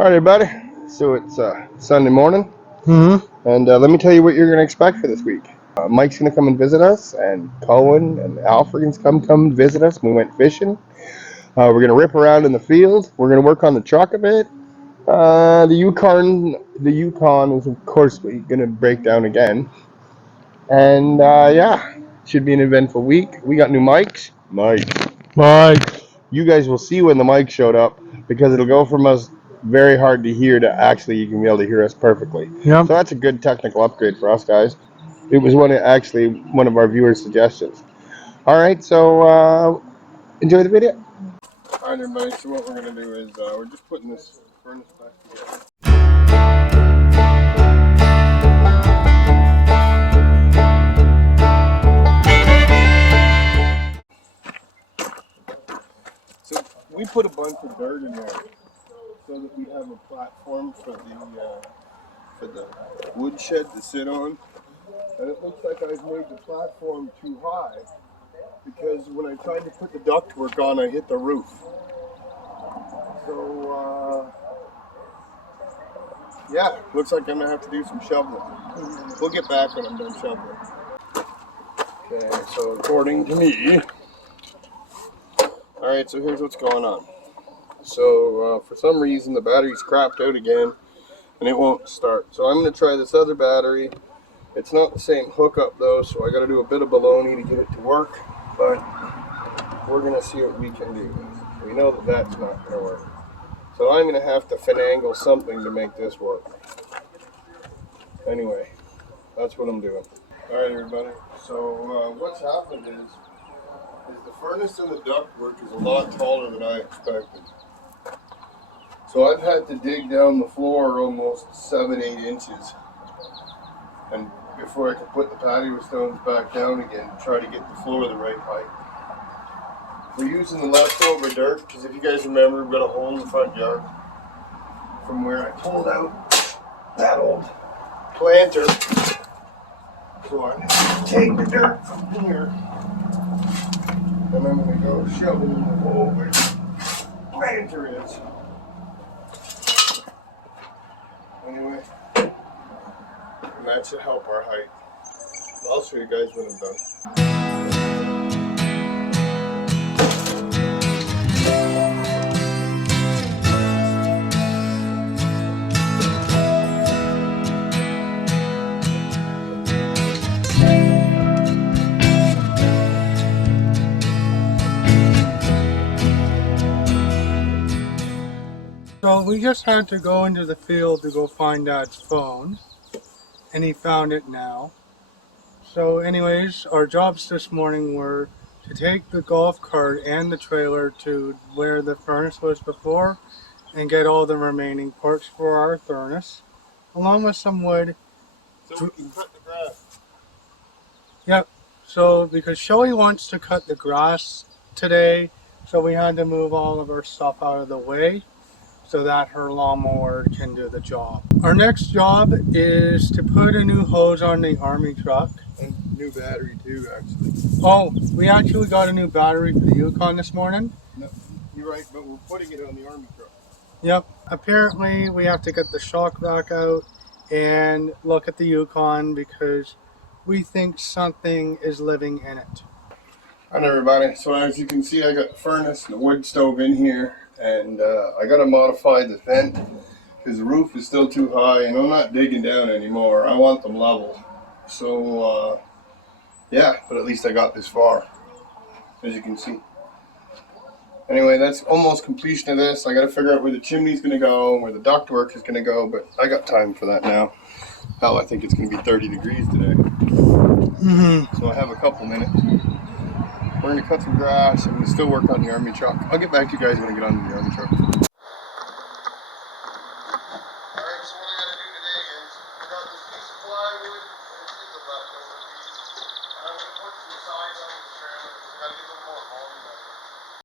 All right, everybody. So it's Sunday morning, Mm-hmm. and let me tell you what you're going to expect for this week. Mike's going to come and visit us, and Cohen and Alfred's come visit us. We went fishing. We're going to rip around in the field. We're going to work on the truck a bit. The Yukon is of course going to break down again, and yeah, should be an eventful week. We got new mics. Mike. You guys will see when the mic showed up because it'll go from us very hard to hear to actually you can be able to hear us perfectly. Yep. So that's a good technical upgrade for us guys. It was one of our viewers' suggestions. All right, so enjoy the video. All right, everybody. So what we're gonna do is we're just putting this furnace back together. So we put a bunch of dirt in there so that we have a platform for the woodshed to sit on. And it looks like I've made the platform too high because when I tried to put the ductwork on, I hit the roof. So, yeah, looks like I'm going to have to do some shoveling. We'll get back when I'm done shoveling. Okay, so according to me, alright, so here's what's going on. So, for some reason, the battery's crapped out again, and it won't start. So I'm going to try this other battery. It's not the same hookup though, so I got to do a bit of baloney to get it to work, but we're going to see what we can do. We know that that's not going to work. So I'm going to have to finagle something to make this work. Anyway, that's what I'm doing. Alright everybody, so what's happened is the furnace and the ductwork is a lot taller than I expected. So I've had to dig down the floor almost 7-8 inches. And before I can put the patio stones back down again, try to get the floor the right height. We're using the leftover dirt because if you guys remember, we've got a hole in the front yard from where I pulled out that old planter. So I'm going to take the dirt from here and I'm going to go shovel in the hole where the planter is. Anyway, and that should help our height. I'll show you guys when I'm done. So we just had to go into the field to go find Dad's phone, and he found it now. So anyways, our jobs this morning were to take the golf cart and the trailer to where the furnace was before and get all the remaining parts for our furnace, along with some wood. So we can cut the grass. Yep, so because Shelly wants to cut the grass today, so we had to move all of our stuff out of the way so that her lawnmower can do the job. Our next job is to put a new hose on the army truck. And new battery too, actually. Oh, we actually got a new battery for the Yukon this morning. No, you're right, but we're putting it on the army truck. Yep, apparently we have to get the shock back out and look at the Yukon because we think something is living in it. Alright everybody, so as you can see I got the furnace and the wood stove in here and I got to modify the vent because the roof is still too high and I'm not digging down anymore. I want them level. So yeah, but at least I got this far, as you can see. Anyway, that's almost completion of this. I got to figure out where the chimney's going to go, where the ductwork is going to go, but I got time for that now. Hell, I think it's going to be 30 degrees today. So I have a couple minutes. We're going to cut some grass and we still work on the army truck. I'll get back to you guys when I get on the army truck. Alright, so what I got to do today is I got this piece of plywood and it's the leftover piece. And I'm going to put some sides on the trailer because I got to get a little more volume out of it.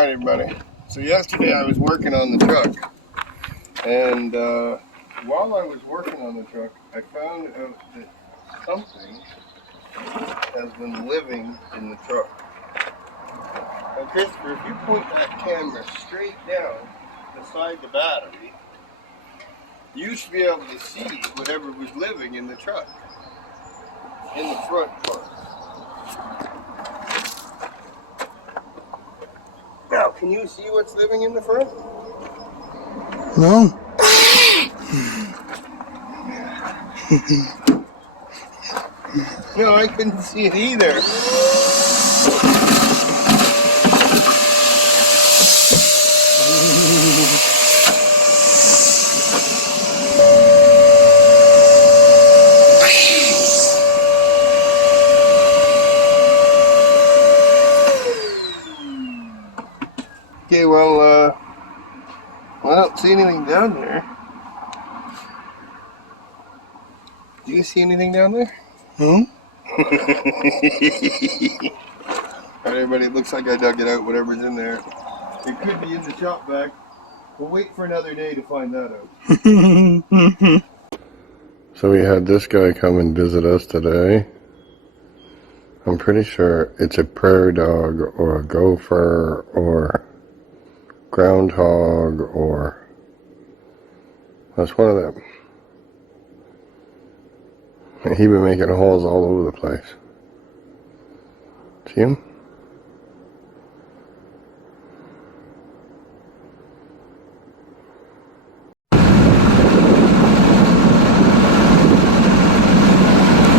Alright everybody, so yesterday I was working on the truck, and while I was working on the truck I found out that something has been living in the truck. Now Christopher, if you point that camera straight down beside the battery, you should be able to see whatever was living in the truck, in the front part. Now, can you see what's living in the front? No. No, I couldn't see it either. Okay, well, I don't see anything down there. Do you see anything down there? No. Alright everybody, it looks like I dug it out, whatever's in there. It could be in the shop vac. We'll wait for another day to find that out. So we had this guy come and visit us today. I'm pretty sure it's a prairie dog or a gopher or groundhog, or that's one of them. And he been making holes all over the place. See him?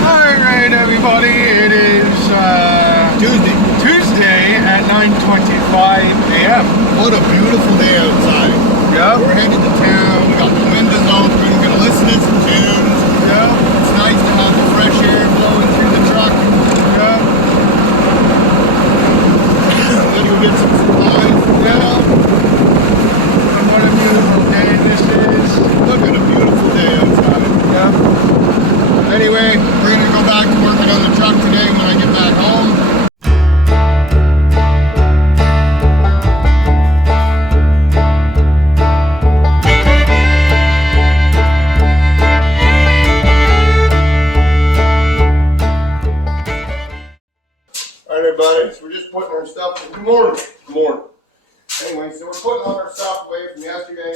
Alright everybody, it is Tuesday at 9:25 a.m. What a beautiful day outside. Yep. We're headed to town. We got the windows open. We're gonna listen to some tunes. Yep. It's nice to have the fresh air blowing through the truck. Yep. Then we'll get some supplies. Yep. And what a beautiful day this is. Look at a beautiful day outside. Yep. Anyway, we're gonna go back to working on the truck today when I get back home. Alright everybody, so we're just putting our stuff, good morning. Anyway, so we're putting all our stuff away from yesterday.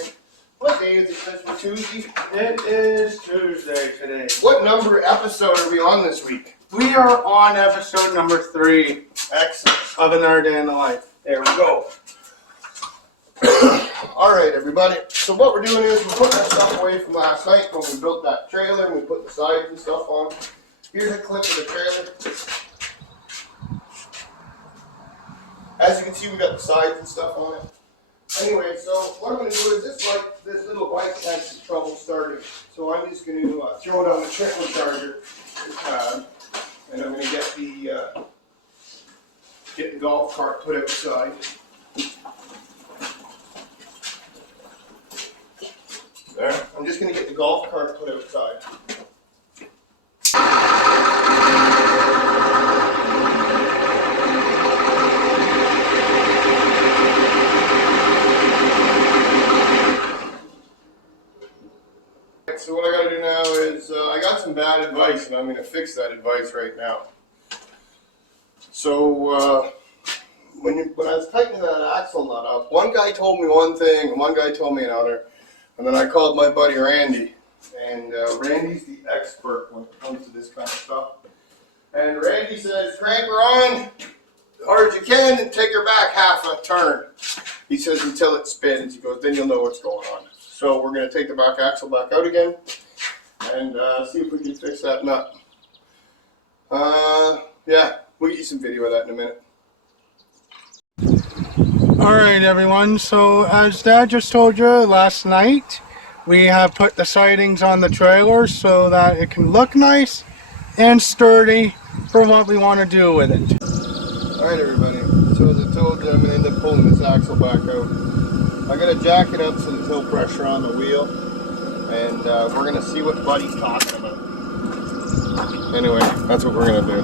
What day is it, Christmas? Tuesday? It is Tuesday today. What number episode are we on this week? We are on episode number 3 Excellent. of An Hour Day in the Life. There we go. Alright everybody, so what we're doing is we're putting our stuff away from last night when we built that trailer and we put the sides and stuff on. Here's a clip of the trailer. As you can see, we got the sides and stuff on it. Anyway, so what I'm going to do is this little bike had some trouble starting. So I'm just going to throw it on the trickle charger, and I'm going to get the golf cart put outside. There. I'm just going to get the golf cart put outside. So what I gotta do now is, I got some bad advice and I'm gonna fix that advice right now. So, when I was tightening that axle nut up, one guy told me one thing and one guy told me another, and then I called my buddy Randy, and Randy's the expert when it comes to this kind of stuff. And Randy says, crank her on as hard as you can and take her back half a turn. He says until it spins. He goes, then you'll know what's going on. So we're going to take the back axle back out again and see if we can fix that nut. Yeah, we'll get you some video of that in a minute. Alright everyone, so as Dad just told you last night, we have put the sidings on the trailer so that it can look nice and sturdy for what we want to do with it. Alright everybody, so as I told you, I'm going to end up pulling this axle back out. I got to jack it up so there's no pressure on the wheel, and we're going to see what Buddy's talking about. Anyway, that's what we're going to do.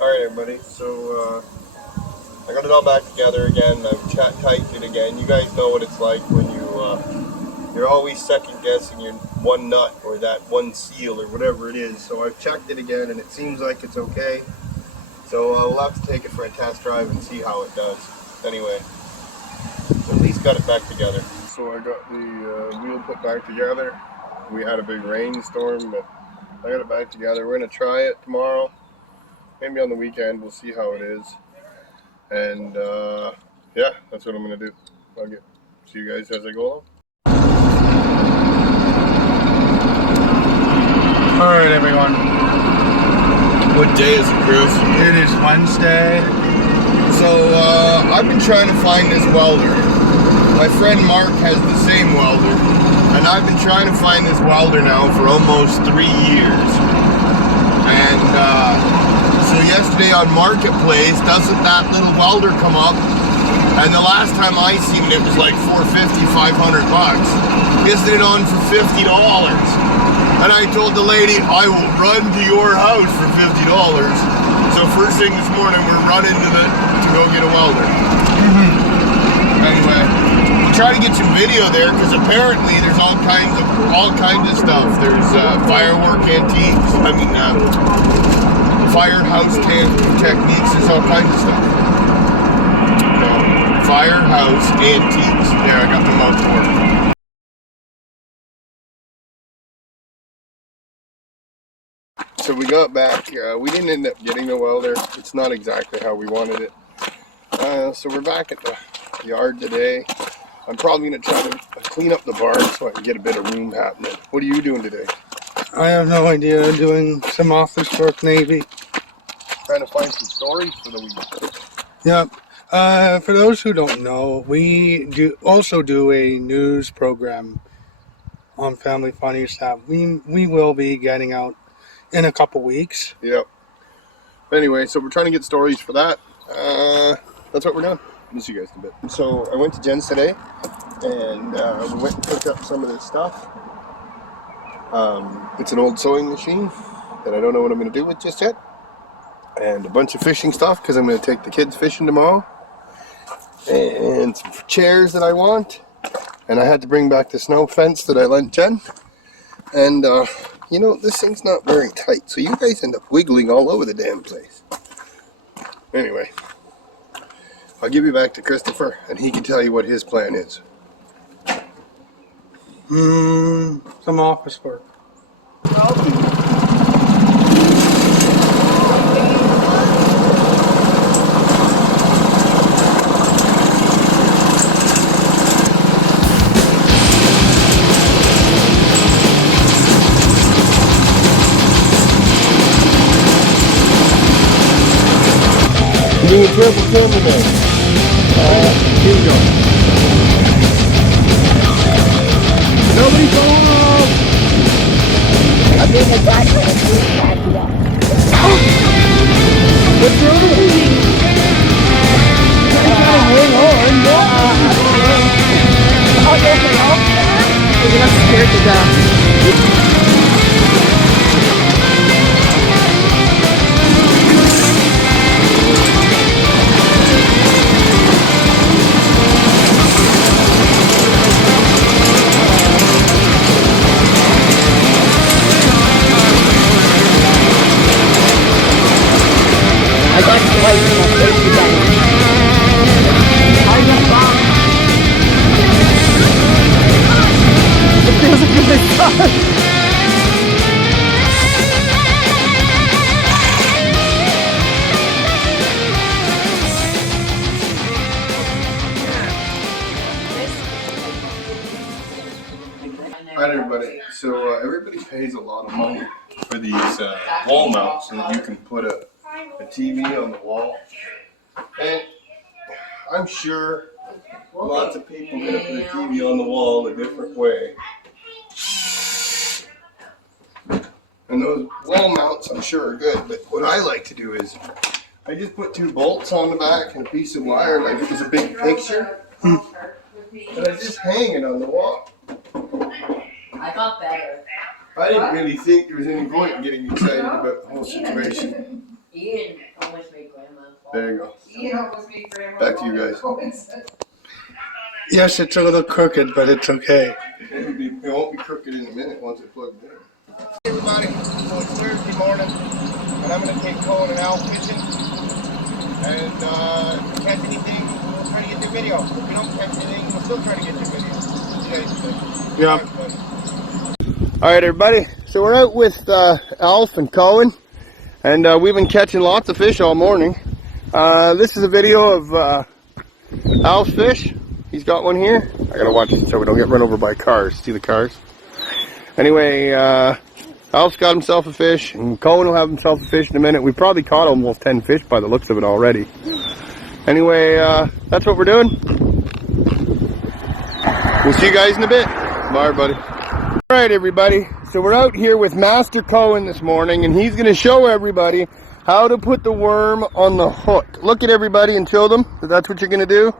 Alright everybody, so I got it all back together again. I've tightened it again. You guys know what it's like when you're always second guessing your one nut or that one seal or whatever it is. So I've checked it again and it seems like it's okay. So we'll have to take it for a test drive and see how it does. Anyway, at least got it back together. So I got the wheel put back together. We had a big rainstorm, but I got it back together. We're going to try it tomorrow. Maybe on the weekend. We'll see how it is. And yeah, that's what I'm going to do. I'll see you guys as I go along. Alright everyone. What day is it, Chris? It is Wednesday. So I've been trying to find this welder. My friend Mark has the same welder, and I've been trying to find this welder now for almost 3 years. And so yesterday on Marketplace, doesn't that little welder come up? And the last time I seen it was like $450, $500. Isn't it on for $50? And I told the lady, I will run to your house for $50. So first thing this morning, we're running to go get a welder. Anyway, we'll try to get some video there because apparently there's all kinds of stuff. There's firework antiques. Firehouse techniques. There's all kinds of stuff. Firehouse antiques. Yeah, I got them out to work. So we got back, we didn't end up getting a welder. It's not exactly how we wanted it. So we're back at the yard today. I'm probably going to try to clean up the barn so I can get a bit of room happening. What are you doing today? I have no idea. Doing some office work, maybe. Trying to find some stories for the week. Yep. For those who don't know, we also do a news program on Family Funnies that we will be getting out in a couple weeks. Yep. Anyway, so we're trying to get stories for that. That's what we're doing. I'll see you guys in a bit. So I went to Jen's today, and we went and picked up some of this stuff. It's an old sewing machine that I don't know what I'm going to do with just yet. And a bunch of fishing stuff because I'm going to take the kids fishing tomorrow. And some chairs that I want. And I had to bring back the snow fence that I lent Jen. And you know, this thing's not very tight, so you guys end up wiggling all over the damn place. Anyway, I'll give you back to Christopher, and he can tell you what his plan is. Some office work. Doing a triple camera now. Here we go. Nobody go home! I'm being a doctor. What's wrong? Hang on. Oh, there's an old man? You're gonna scare to death. I got to wait for my safety button. I got bombed. It feels like a big fun. Alright everybody, so everybody pays a lot of money for these wall mounts so that you can put a TV on the wall. And I'm sure lots of people are going to put a TV on the wall a different way. And those wall mounts I'm sure are good, but what I like to do is I just put 2 bolts on the back and a piece of wire like it was a big picture. And I just hang it on the wall. I got better. I didn't really think there was any point in getting excited about the whole situation. Ian, There you go. Back to you guys. Yes, it's a little crooked, but it's okay. It won't be crooked in a minute once it's plugged in. Hey everybody, so it's Thursday morning, and I'm going to take Colin and Al fishing. And if we catch anything, we'll try to get their video. If we don't catch anything, we'll still try to get their video. See you guys today. Yeah. Alright everybody, so we're out with Alf and Colin, and we've been catching lots of fish all morning. This is a video of Alf's fish. He's got one here. I gotta watch it so we don't get run over by cars. See the cars? Anyway, Alf's got himself a fish, and Colin will have himself a fish in a minute. We probably caught almost 10 fish by the looks of it already. Anyway, that's what we're doing. We'll see you guys in a bit. Bye, buddy. Alright, everybody. So we're out here with Master Colin this morning, and he's going to show everybody how to put the worm on the hook. Look at everybody and show them that that's what you're going to do.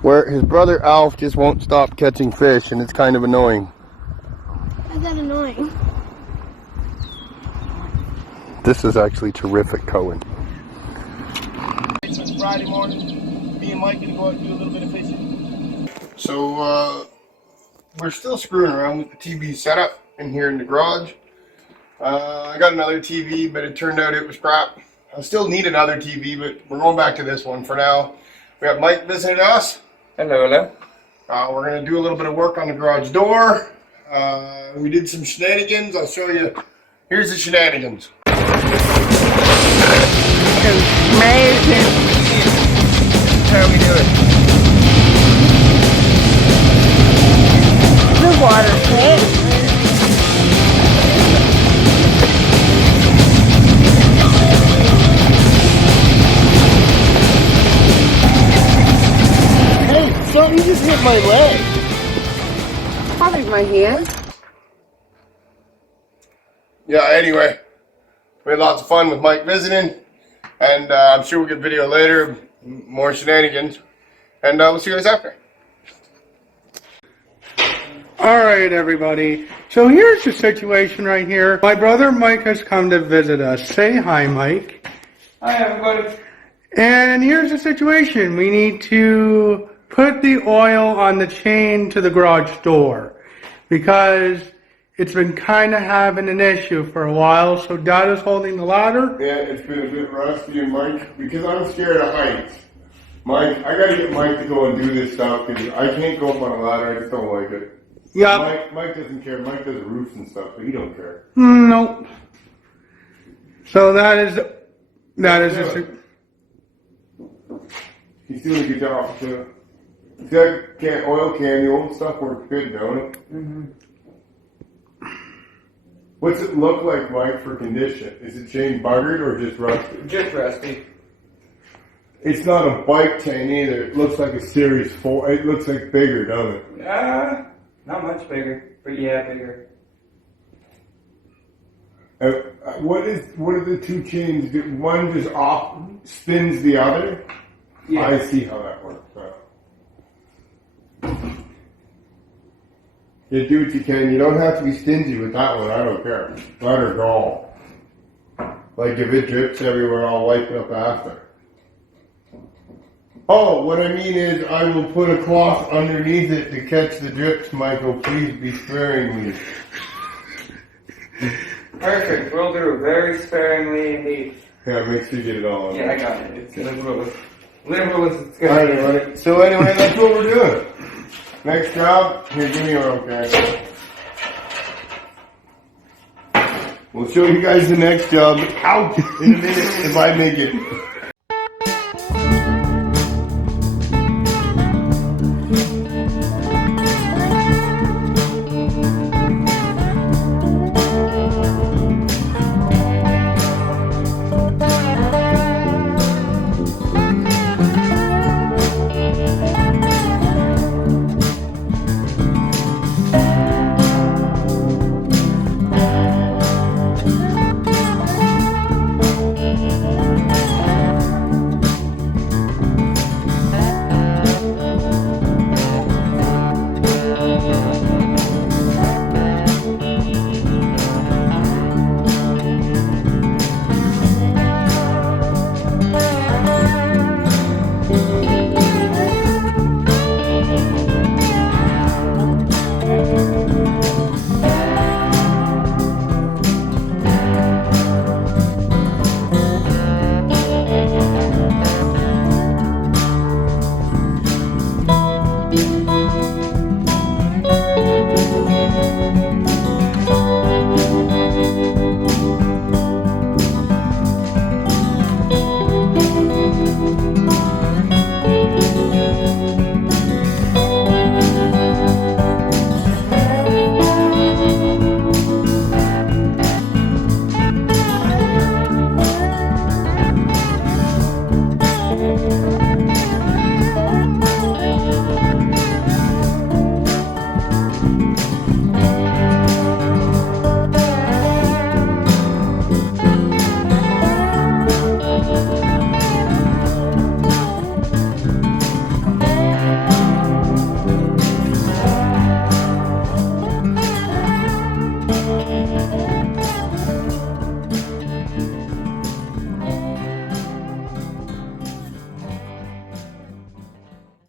Where his brother Alf just won't stop catching fish, and it's kind of annoying. Is that annoying? This is actually terrific, Cohen. It's Friday morning. Me and Mike gonna go out and do a little bit of fishing. So we're still screwing around with the TV setup in here in the garage. I got another TV, but it turned out it was crap. I still need another TV, but we're going back to this one for now. We got Mike visiting us. Hello, hello. We're going to do a little bit of work on the garage door. We did some shenanigans. I'll show you. Here's the shenanigans. Amazing. How we do it? The water pit. Hey, something just hit my leg. Probably my hand. Yeah, anyway. We had lots of fun with Mike visiting. And I'm sure we'll get video later. More shenanigans. And we'll see you guys after. Alright, everybody. So here's the situation right here. My brother Mike has come to visit us. Say hi, Mike. Hi, everybody. And here's the situation. We need to put the oil on the chain to the garage door because it's been kind of having an issue for a while. So Dad is holding the ladder. Yeah, it's been a bit rusty, and Mike, because I'm scared of heights. Mike, I gotta get Mike to go and do this stuff because I can't go up on a ladder. I just don't like it. Yeah. Mike doesn't care. Mike does roofs and stuff, but he don't care. Nope. So that is He's doing a good job too. That oil can, the old stuff works good, don't it? Mm-hmm. What's it look like, Mike, for condition? Is it chain buggered or just rusty? Just rusty. It's not a bike chain either. It looks like a Series 4. It looks like bigger, doesn't it? Not much bigger, but yeah, bigger. What are the two chains? One just off spins the other? Yeah. I see how that works out. You do what you can. You don't have to be stingy with that one. I don't care. Let her go. Like if it drips everywhere, I'll wipe it up after. Oh, what I mean is I will put a cloth underneath it to catch the drips, Michael. Please be sparing me. Perfect. We'll do it very sparingly indeed. Yeah, make sure you get it all on. Yeah, I got it. It's liberal as it's good. Alright. So anyway, that's what we're doing. Next job, here, give me your own camera. We'll show you guys the next job out in a minute if I make it.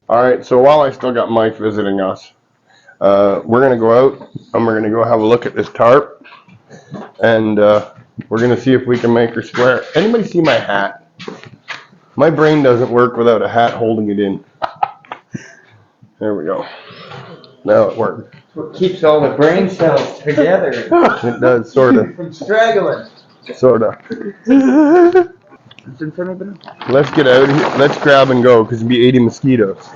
All right, so while I still got Mike visiting us, we're gonna go out and we're gonna go have a look at this tarp, and we're gonna see if we can make her square. Anybody see my hat? My brain doesn't work without a hat holding it in. There we go. Now it worked. That's what keeps all the brain cells together. It does, sorta. From straggling. Sorta. It's in front of it. Let's get out of here. Let's grab and go, because it'd be 80 mosquitoes.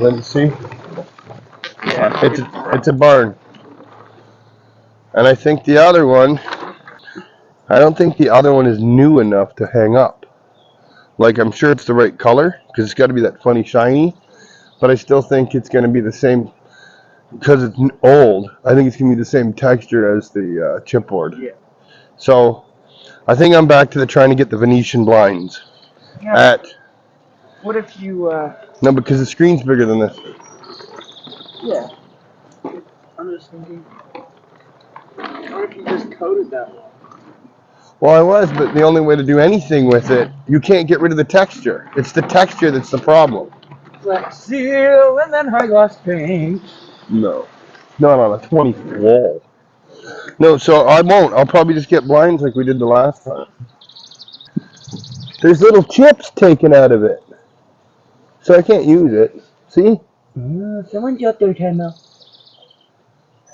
Let's see. It's a barn. And I think the other one, I don't think the other one is new enough to hang up. Like, I'm sure it's the right color, because it's got to be that funny shiny. But I still think it's going to be the same, because it's old, I think it's going to be the same texture as the chipboard. Yeah. So, I think I'm back to trying to get the Venetian blinds. Yeah. What if you, No, because the screen's bigger than this. yeah. I'm just thinking, what if you just coated that one? Well, I was, but the only way to do anything with it, you can't get rid of the texture. It's the texture that's the problem. Black seal and then high gloss paint. No. Not on a 20 wall. No, so I won't. I'll probably just get blinds like we did the last time. There's little chips taken out of it. So I can't use it. See? Someone got their time now.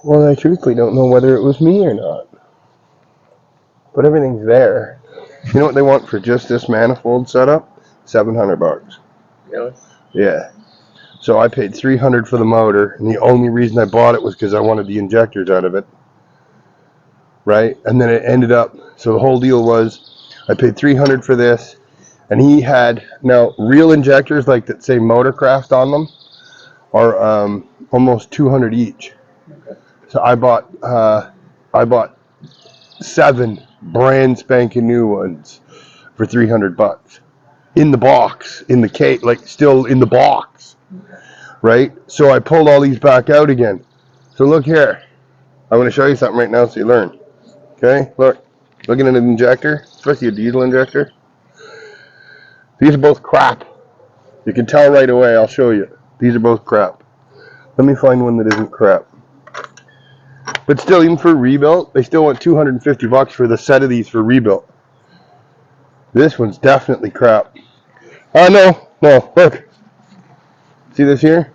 Well, I truthfully don't know whether it was me or not. But everything's there. You know what they want for just this manifold setup? $700. Really? Yeah. So I paid $300 for the motor, and the only reason I bought it was because I wanted the injectors out of it. Right? And then it ended up, so the whole deal was, I paid $300 for this, and he had, now real injectors like that say Motorcraft on them are almost $200 each. Okay. So I bought 7 brand spanking new ones for $300 in the box, in the case, like still in the box, right? So I pulled all these back out again. So look here, I'm going to show you something right now so you learn. Okay, look, looking at an injector, especially a diesel injector. These are both crap. You can tell right away. I'll show you. These are both crap. Let me find one that isn't crap. But still, even for rebuilt, they still want $250 for the set of these for rebuilt. This one's definitely crap. Oh, no, look. See this here?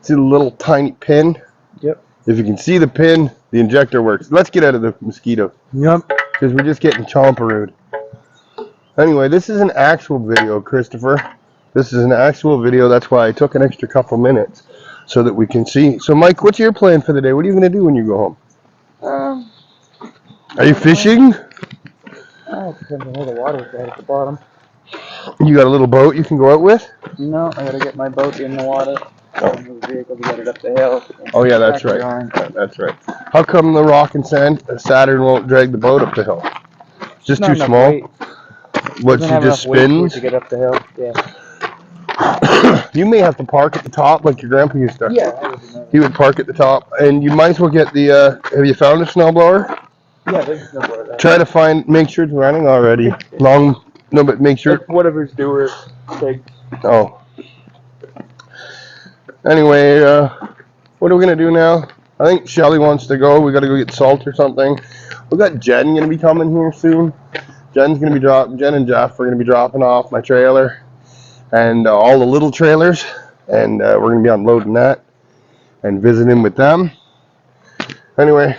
See the little tiny pin? Yep. If you can see the pin, the injector works. Let's get out of the mosquito. Yep. Because we're just getting chomperooed. Anyway, this is an actual video, Christopher. This is an actual video. That's why I took an extra couple minutes so that we can see. So, Mike, what's your plan for the day? What are you going to do when you go home? Are you fishing? Oh, it depends on where the water's at the bottom. You got a little boat you can go out with? No, I gotta get my boat in the water. Move the vehicle to get it up the hill. Oh, yeah, that's right. That's right. How come the rock and sand Saturn won't drag the boat up the hill? It's just too small? Weight. What, she just spins? To get up the hill, yeah. You may have to park at the top like your grandpa used to. Yeah. He would park at the top. And you might as well get the, have you found a snowblower? Yeah, there's a snowblower. Try to make sure it's running already. No, but make sure. Whatever's due take. Oh. Anyway, what are we going to do now? I think Shelly wants to go. We got to go get salt or something. We got Jen going to be coming here soon. Jen and Jeff are going to be dropping off my trailer and all the little trailers. And we're going to be unloading that and visiting with them. Anyway,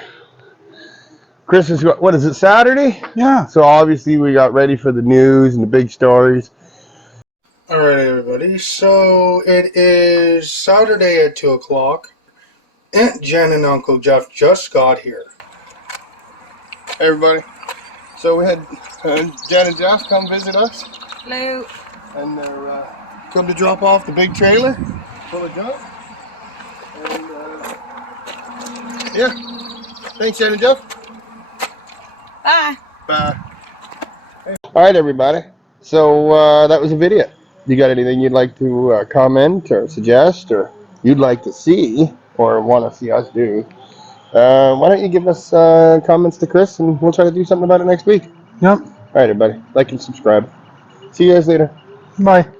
Chris is, what is it, Saturday? Yeah. So obviously we got ready for the news and the big stories. Alright, everybody. So it is Saturday at 2 o'clock. Aunt Jen and Uncle Jeff just got here. Hey, everybody. So we had Jen and Jeff come visit us. Hello. And they're come to drop off the big trailer full of junk. And yeah. Thanks, Jen and Jeff. Bye. Bye. All right, everybody. So that was a video. You got anything you'd like to comment or suggest or you'd like to see or want to see us do? Why don't you give us comments to Chris and we'll try to do something about it next week. Yep. All right, everybody. Like and subscribe. See you guys later. Bye.